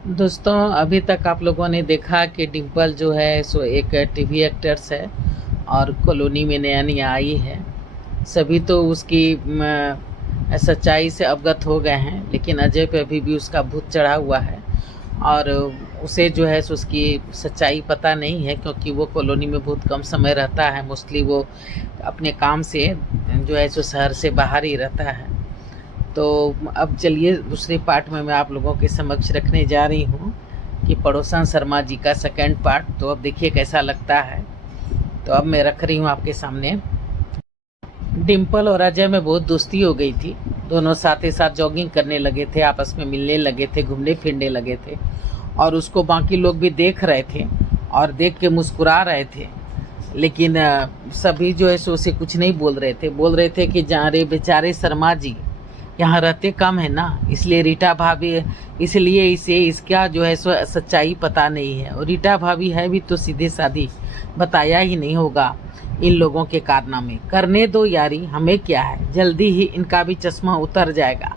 दोस्तों, अभी तक आप लोगों ने देखा कि डिम्पल जो है सो एक टीवी एक्टर्स है और कॉलोनी में नया नया आई है। सभी तो उसकी सच्चाई से अवगत हो गए हैं, लेकिन अजय पे अभी भी उसका भूत चढ़ा हुआ है और उसे जो है सो उसकी सच्चाई पता नहीं है, क्योंकि वो कॉलोनी में बहुत कम समय रहता है। मोस्टली वो अपने काम से जो है सो शहर से बाहर ही रहता है। तो अब चलिए दूसरे पार्ट में मैं आप लोगों के समक्ष रखने जा रही हूँ कि पड़ोसन शर्मा जी का सेकंड पार्ट। तो अब देखिए कैसा लगता है। तो अब मैं रख रही हूँ आपके सामने। डिम्पल और अजय में बहुत दोस्ती हो गई थी। दोनों साथ ही साथ जॉगिंग करने लगे थे, आपस में मिलने लगे थे, घूमने फिरने लगे थे और उसको बाकी लोग भी देख रहे थे और देख के मुस्कुरा रहे थे। लेकिन सभी जो है सो उसे कुछ नहीं बोल रहे थे कि जा रे बेचारे शर्मा जी, यहाँ रहते कम है ना, इसलिए रीटा भाभी, इसलिए इसे इसका जो है सो सच्चाई पता नहीं है। और रीटा भाभी है भी तो सीधे साधी, बताया ही नहीं होगा इन लोगों के कारनामे। करने दो यारी, हमें क्या है, जल्दी ही इनका भी चश्मा उतर जाएगा।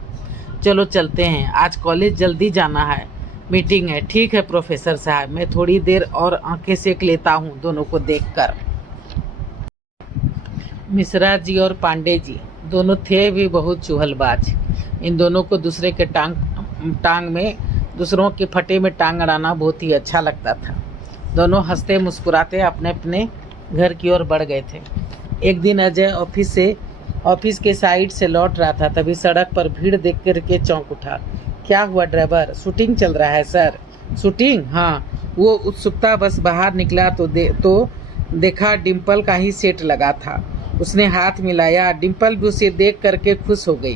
चलो चलते हैं, आज कॉलेज जल्दी जाना है, मीटिंग है। ठीक है प्रोफेसर साहब, मैं थोड़ी देर और आंखें सेक लेता हूँ दोनों को देखकर। मिश्रा जी और पांडे जी दोनों थे भी बहुत चुहलबाज। इन दोनों को दूसरे के टांग में, दूसरों के फटे में टांग अड़ाना बहुत ही अच्छा लगता था। दोनों हंसते मुस्कुराते अपने अपने घर की ओर बढ़ गए थे। एक दिन अजय ऑफिस के साइड से लौट रहा था, तभी सड़क पर भीड़ देख करके चौंक उठा। क्या हुआ ड्राइवर, शूटिंग चल रहा है सर? शूटिंग? हाँ। वो उत्सुकता बस बाहर निकला तो देखा डिम्पल का ही सेट लगा था। उसने हाथ मिलाया, डिम्पल भी उसे देख करके खुश हो गई।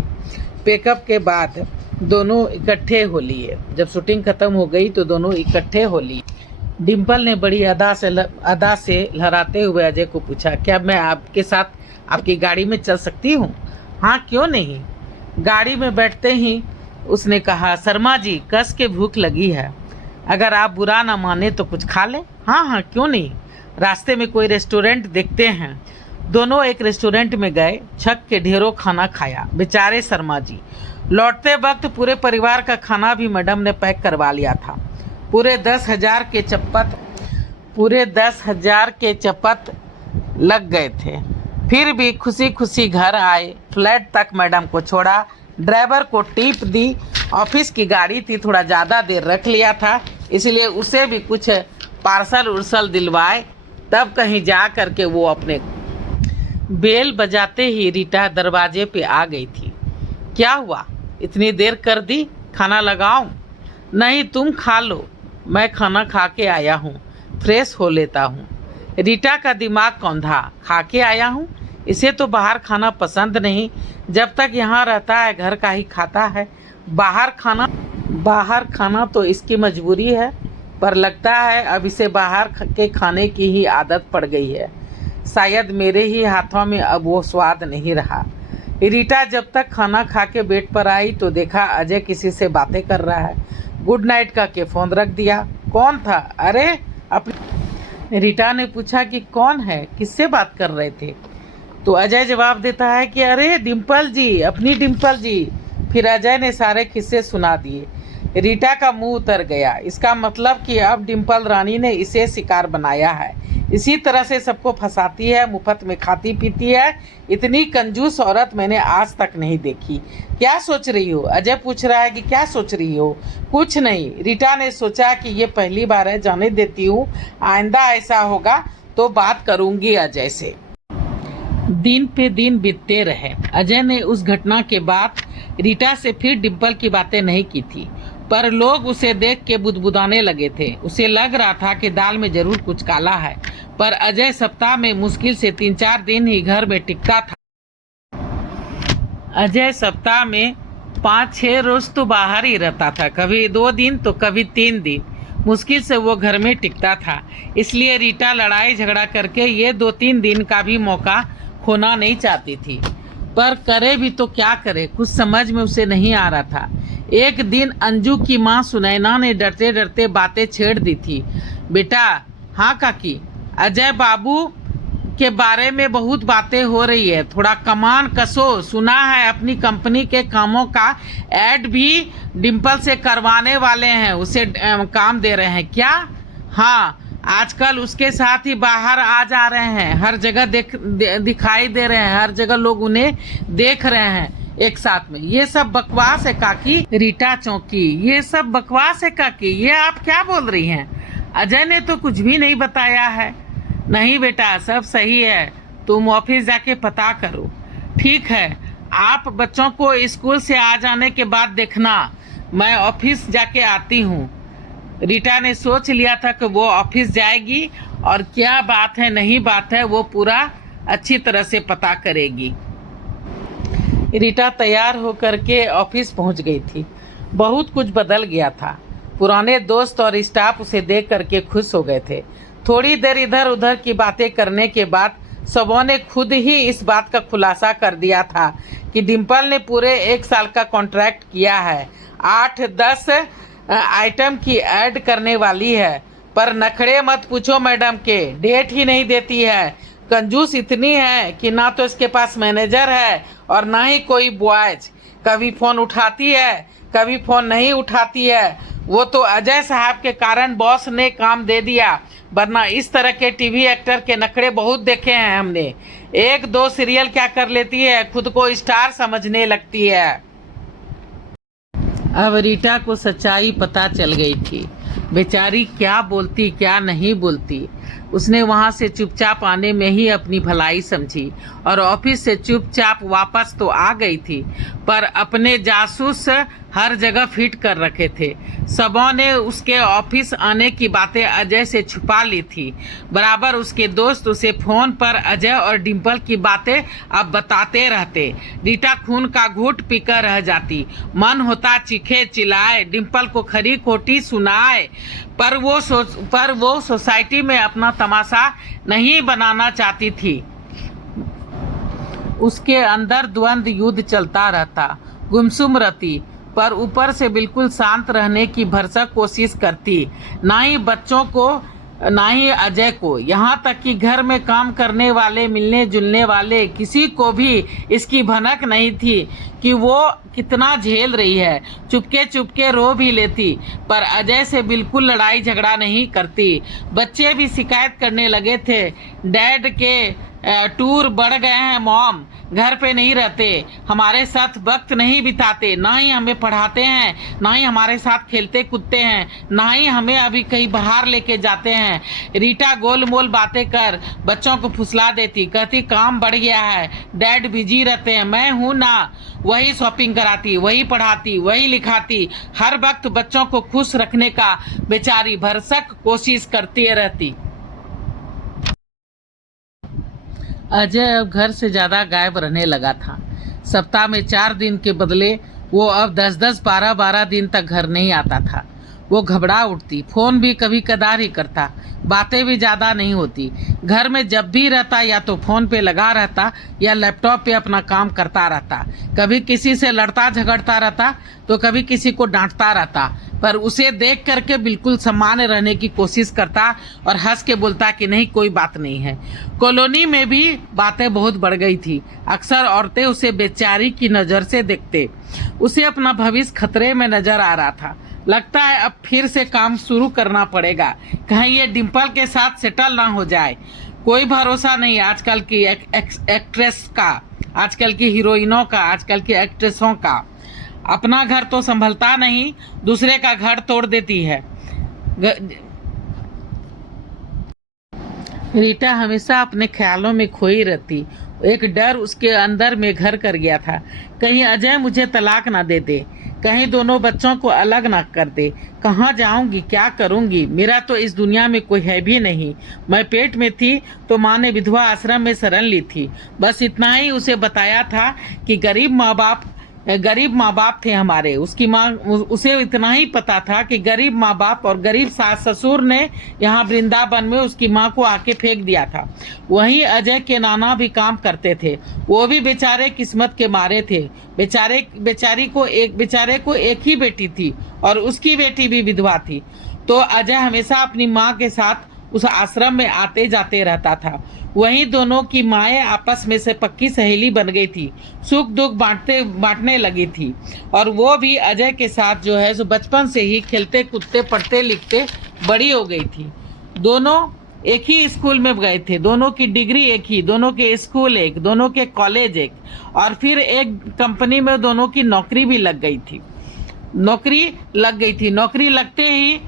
पेकअप के बाद दोनों इकट्ठे हो लिए। जब शूटिंग खत्म हो गई तो दोनों इकट्ठे हो लिए। डिम्पल ने बड़ी अदा से लहराते हुए अजय को पूछा, क्या मैं आपके साथ आपकी गाड़ी में चल सकती हूँ? हाँ, क्यों नहीं। गाड़ी में बैठते ही उसने कहा, शर्मा जी कस के भूख लगी है, अगर आप बुरा ना माने तो कुछ खा लें। हाँ हाँ, क्यों नहीं, रास्ते में कोई रेस्टोरेंट देखते हैं। दोनों एक रेस्टोरेंट में गए, छक के ढेरों खाना खाया। बेचारे शर्मा जी, लौटते वक्त पूरे परिवार का खाना भी मैडम ने पैक करवा लिया था। पूरे 10,000 के चपत लग गए थे। फिर भी खुशी खुशी घर आए। फ्लैट तक मैडम को छोड़ा, ड्राइवर को टिप दी। ऑफिस की गाड़ी थी, थोड़ा ज़्यादा देर रख लिया था, इसलिए उसे भी कुछ पार्सल उर्सल दिलवाए। तब कहीं जा करके वो अपने बेल बजाते ही रीटा दरवाजे पे आ गई थी। क्या हुआ, इतनी देर कर दी, खाना लगाऊं? नहीं, तुम खा लो, मैं खाना खा के आया हूँ, फ्रेश हो लेता हूँ। रीटा का दिमाग कौंधा, खा के आया हूँ, इसे तो बाहर खाना पसंद नहीं। जब तक यहाँ रहता है घर का ही खाता है। बाहर खाना तो इसकी मजबूरी है, पर लगता है अब इसे बाहर के खाने की ही आदत पड़ गई है। शायद मेरे ही हाथों में अब वो स्वाद नहीं रहा। रीटा जब तक खाना खा के बेड पर आई तो देखा अजय किसी से बातें कर रहा है। गुड नाइट का के फ़ोन रख दिया। कौन था? अरे अपनी। रीटा ने पूछा कि कौन है, किससे बात कर रहे थे? तो अजय जवाब देता है कि अरे डिम्पल जी, अपनी डिम्पल जी। फिर अजय ने सारे किस्से सुना दिए। रीटा का मुंह उतर गया। इसका मतलब कि अब डिम्पल रानी ने इसे शिकार बनाया है। इसी तरह से सबको फंसाती है, मुफ्त में खाती पीती है। इतनी कंजूस औरत मैंने आज तक नहीं देखी। क्या सोच रही हो? अजय पूछ रहा है कि क्या सोच रही हो? कुछ नहीं, रीटा ने सोचा कि ये पहली बार है, जाने देती हूँ, आइंदा ऐसा होगा तो बात करूँगी अजय से। दिन पे दिन बीतते रहे। अजय ने उस घटना के बाद रीटा से फिर डिम्पल की बातें नहीं की थी, पर लोग उसे देख के बुदबुदाने लगे थे। उसे लग रहा था कि दाल में जरूर कुछ काला है। पर अजय सप्ताह में मुश्किल से 3-4 दिन ही घर में टिकता था। अजय सप्ताह में 5-6 रोज तो बाहर ही रहता था, कभी 2 दिन तो कभी 3 दिन। मुश्किल से वो घर में टिकता था। इसलिए रीटा लड़ाई झगड़ा करके ये 2-3 दिन का भी मौका खोना नहीं चाहती थी। पर करे भी तो क्या करे, कुछ समझ में उसे नहीं आ रहा था। एक दिन अंजू की माँ सुनैना ने डरते डरते बातें छेड़ दी थी। बेटा। हाँ काकी। अजय बाबू के बारे में बहुत बातें हो रही है, थोड़ा कमान कसो। सुना है अपनी कंपनी के कामों का ऐड भी डिम्पल से करवाने वाले हैं, उसे काम दे रहे हैं क्या? हाँ, आजकल उसके साथ ही बाहर आ जा रहे हैं, हर जगह दिखाई दे रहे हैं, हर जगह लोग उन्हें देख रहे हैं एक साथ में। ये सब बकवास है काकी। रीटा चौंकी, ये सब बकवास है काकी, ये आप क्या बोल रही हैं? अजय ने तो कुछ भी नहीं बताया है। नहीं बेटा, सब सही है, तुम ऑफिस जाके पता करो। ठीक है, आप बच्चों को स्कूल से आ जाने के बाद देखना, मैं ऑफिस जाके आती हूँ। रीटा ने सोच लिया था कि वो ऑफिस जाएगी और क्या बात है नहीं बात है वो पूरा अच्छी तरह से पता करेगी। रीटा तैयार होकर के ऑफिस पहुंच गई थी। बहुत कुछ बदल गया था। पुराने दोस्त और स्टाफ उसे देख करके खुश हो गए थे। थोड़ी देर इधर उधर की बातें करने के बाद सबों ने खुद ही इस बात का खुलासा कर दिया था कि डिम्पल ने पूरे 1 साल का कॉन्ट्रैक्ट किया है। 8-10 आइटम की ऐड करने वाली है, पर नखरे मत पूछो मैडम के, डेट ही नहीं देती है। कंजूस इतनी है कि ना तो इसके पास मैनेजर है और ना ही कोई बॉयज। कभी फ़ोन उठाती है, कभी फ़ोन नहीं उठाती है। वो तो अजय साहब के कारण बॉस ने काम दे दिया, वरना इस तरह के टीवी एक्टर के नखरे बहुत देखे हैं हमने। 1-2 सीरियल क्या कर लेती है, खुद को स्टार समझने लगती है। अब रीटा को सच्चाई पता चल गई थी। बेचारी क्या बोलती क्या नहीं बोलती। उसने वहां से चुपचाप आने में ही अपनी भलाई समझी और ऑफिस से चुपचाप वापस तो आ गई थी, पर अपने जासूस हर जगह फिट कर रखे थे। सबों ने उसके ऑफिस आने की बातें अजय से छुपा ली थी। बराबर उसके दोस्त उसे फोन पर अजय और डिम्पल की बातें अब बताते रहते। रीटा खून का घूंट पीकर रह जाती। मन होता चीखे चिल्लाए, डिम्पल को खरी खोटी सुनाए, पर वो सोसाइटी में अपना तमाशा नहीं बनाना चाहती थी। उसके अंदर द्वंद्व युद्ध चलता रहता। गुमसुम रहती, पर ऊपर से बिल्कुल शांत रहने की भरसक कोशिश करती। ना ही बच्चों को ना ही अजय को, यहाँ तक कि घर में काम करने वाले मिलने जुलने वाले किसी को भी इसकी भनक नहीं थी कि वो कितना झेल रही है। चुपके चुपके रो भी लेती, पर अजय से बिल्कुल लड़ाई झगड़ा नहीं करती। बच्चे भी शिकायत करने लगे थे, डैड के टूर बढ़ गए हैं, मॉम घर पे नहीं रहते, हमारे साथ वक्त नहीं बिताते, ना ही हमें पढ़ाते हैं, ना ही हमारे साथ खेलते कूदते हैं, ना ही हमें अभी कहीं बाहर लेके जाते हैं। रीटा गोल मोल बातें कर बच्चों को फुसला देती, कहती काम बढ़ गया है, डैड बिजी रहते हैं, मैं हूँ ना, वही शॉपिंग कराती, वही पढ़ाती, वही लिखाती, हर वक्त बच्चों को खुश रखने का बेचारी भरसक कोशिश करती रहती। अजय अब घर से ज़्यादा गायब रहने लगा था। सप्ताह में 4 दिन के बदले वो अब 10-10, 12-12 दिन तक घर नहीं आता था। वो घबरा उठती, फ़ोन भी कभी कदार ही करता, बातें भी ज़्यादा नहीं होती। घर में जब भी रहता या तो फ़ोन पे लगा रहता या लैपटॉप पे अपना काम करता रहता। कभी किसी से लड़ता झगड़ता रहता तो कभी किसी को डांटता रहता, पर उसे देख करके बिल्कुल सामान्य रहने की कोशिश करता और हंस के बोलता कि नहीं कोई बात नहीं है। कॉलोनी में भी बातें बहुत बढ़ गई थी। अक्सर औरतें उसे बेचारी की नज़र से देखते। उसे अपना भविष्य खतरे में नजर आ रहा था। लगता है अब फिर से काम शुरू करना पड़ेगा, कहीं ये डिम्पल के साथ सेटल ना हो जाए। कोई भरोसा नहीं आजकल की एक्ट्रेस का, आजकल की हीरोइनों का, आजकल की एक्ट्रेसों का। अपना घर तो संभलता नहीं, दूसरे का घर तोड़ देती है। रीटा हमेशा अपने ख्यालों में खोई रहती। एक डर उसके अंदर में घर कर गया था, कहीं अजय मुझे तलाक ना दे दे, कहीं दोनों बच्चों को अलग ना कर दे। कहाँ जाऊंगी, क्या करूंगी, मेरा तो इस दुनिया में कोई है भी नहीं। मैं पेट में थी तो माँ ने विधवा आश्रम में शरण ली थी, बस इतना ही उसे बताया था कि गरीब माँ बाप थे हमारे। उसकी माँ, उसे इतना ही पता था कि गरीब माँ बाप और गरीब सास ससुर ने यहाँ वृंदावन में उसकी माँ को आके फेंक दिया था। वहीं अजय के नाना भी काम करते थे, वो भी बेचारे किस्मत के मारे थे। बेचारे को एक ही बेटी थी और उसकी बेटी भी विधवा थी। तो अजय हमेशा अपनी माँ के साथ उस आश्रम में आते जाते रहता था। वहीं दोनों की माएँ आपस में से पक्की सहेली बन गई थी, सुख दुख बांटने लगी थी। और वो भी अजय के साथ जो है सो बचपन से ही खेलते कूदते पढ़ते लिखते बड़ी हो गई थी। दोनों एक ही स्कूल में गए थे, दोनों की डिग्री एक ही, दोनों के स्कूल एक, दोनों के कॉलेज एक, और फिर एक कंपनी में दोनों की नौकरी भी लग गई थी। नौकरी लगते ही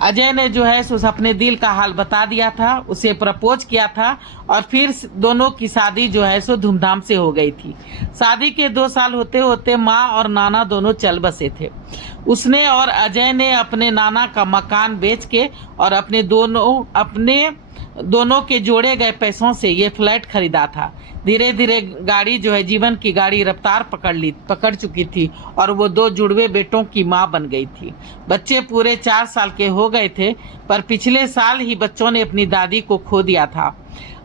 अजय ने जो है सो अपने दिल का हाल बता दिया था, उसे प्रपोज किया था, और फिर दोनों की शादी जो है सो धूमधाम से हो गई थी। शादी के 2 साल होते होते माँ और नाना दोनों चल बसे थे। उसने और अजय ने अपने नाना का मकान बेच के और अपने दोनों के जोड़े गए पैसों से ये फ्लैट खरीदा था। धीरे धीरे गाड़ी जो है जीवन की गाड़ी रफ्तार पकड़ चुकी थी और वो 2 जुड़वे बेटों की मां बन गई थी। बच्चे पूरे 4 साल के हो गए थे, पर पिछले साल ही बच्चों ने अपनी दादी को खो दिया था।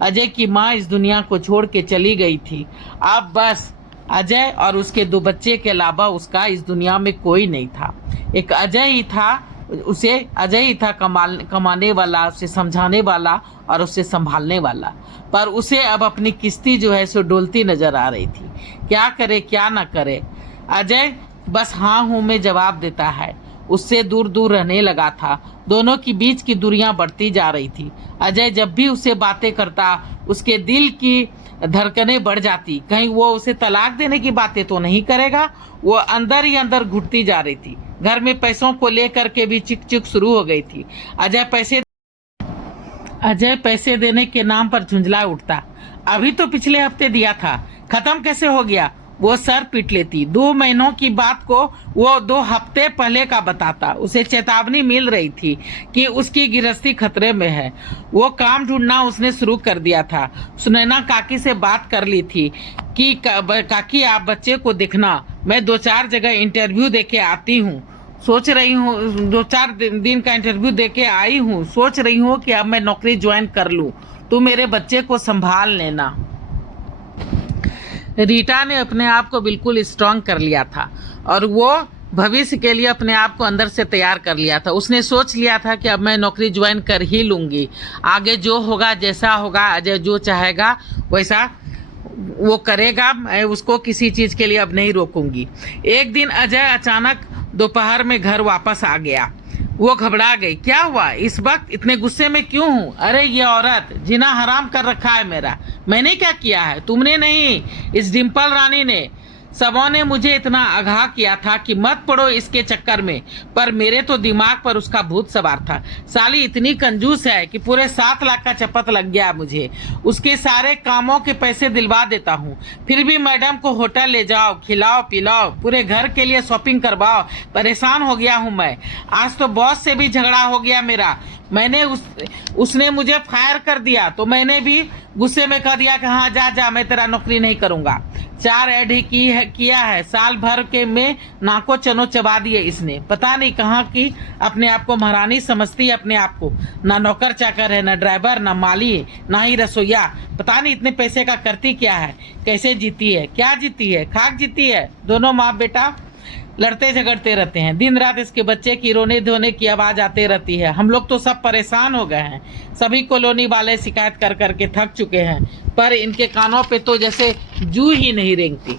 अजय की मां इस दुनिया को छोड़ के चली गई थी। अब बस अजय और उसके 2 बच्चे के अलावा उसका इस दुनिया में कोई नहीं था। एक अजय ही था कमाने वाला, उसे समझाने वाला और उसे संभालने वाला। पर उसे अब अपनी किस्ती जो है सो डोलती नजर आ रही थी। क्या करे क्या न करे। अजय बस हाँ हूँ में जवाब देता है। उससे दूर दूर रहने लगा था। दोनों की बीच की दूरियां बढ़ती जा रही थी। अजय जब भी उससे बातें करता, उसके दिल की धड़कनें बढ़ जाती। कहीं वो उसे तलाक देने की बातें तो नहीं करेगा। वो अंदर ही अंदर घुटती जा रही थी। घर में पैसों को लेकर के भी चिक चिक शुरू हो गई थी। अजय पैसे देने के नाम पर झुंझला उठता। अभी तो पिछले हफ्ते दिया था, खत्म कैसे हो गया? वो सर पीट लेती। 2 महीनों की बात को वो 2 हफ्ते पहले का बताता। उसे चेतावनी मिल रही थी कि उसकी गृहस्थी खतरे में है। वो काम ढूंढना उसने शुरू कर दिया था। सुनैना काकी से बात कर ली थी कि काकी आप बच्चे को देखना, मैं 2-4 जगह इंटरव्यू दे के आती हूँ। सोच रही हूँ 2-4 दिन का इंटरव्यू दे के आई हूँ। सोच रही हूँ कि अब मैं नौकरी ज्वाइन कर लूँ, तू मेरे बच्चे को संभाल लेना। रीटा ने अपने आप को बिल्कुल स्ट्रांग कर लिया था और वो भविष्य के लिए अपने आप को अंदर से तैयार कर लिया था। उसने सोच लिया था कि अब मैं नौकरी ज्वाइन कर ही लूँगी। आगे जो होगा जैसा होगा, अजय जो चाहेगा वैसा वो करेगा। मैं उसको किसी चीज़ के लिए अब नहीं रोकूंगी। एक दिन अजय अचानक दोपहर में घर वापस आ गया। वो घबरा गई। क्या हुआ? इस वक्त इतने गुस्से में क्यों हूँ? अरे ये औरत जीना हराम कर रखा है मेरा। मैंने क्या किया है? तुमने नहीं, इस डिम्पल रानी ने। सबों ने मुझे इतना आगाह किया था कि मत पड़ो इसके चक्कर में, पर मेरे तो दिमाग पर उसका भूत सवार था। साली इतनी कंजूस है कि पूरे 7 लाख का चपत लग गया मुझे। उसके सारे कामों के पैसे दिलवा देता हूँ, फिर भी मैडम को होटल ले जाओ, खिलाओ पिलाओ, पूरे घर के लिए शॉपिंग करवाओ। परेशान हो गया हूँ मैं। आज तो बॉस से भी झगड़ा हो गया मेरा। उसने मुझे फायर कर दिया तो मैंने भी गुस्से में कह दिया कि हाँ जा, मैं तेरा नौकरी नहीं करूँगा। 4 ऐड ही किया है। साल भर के में नाको चनो चबा दिए इसने। पता नहीं कहाँ की अपने आप को महारानी समझती है अपने आप को। ना नौकर चाकर है, ना ड्राइवर, ना माली, ना ही रसोईया। पता नहीं इतने पैसे का करती क्या है, कैसे जीती है, क्या जीती है, खाक जीती है। दोनों माँ बेटा लड़ते झगड़ते रहते हैं। दिन रात इसके बच्चे की रोने धोने की आवाज़ आते रहती है। हम लोग तो सब परेशान हो गए हैं। सभी कॉलोनी वाले शिकायत कर करके थक चुके हैं, पर इनके कानों पे तो जैसे जू ही नहीं रेंगती।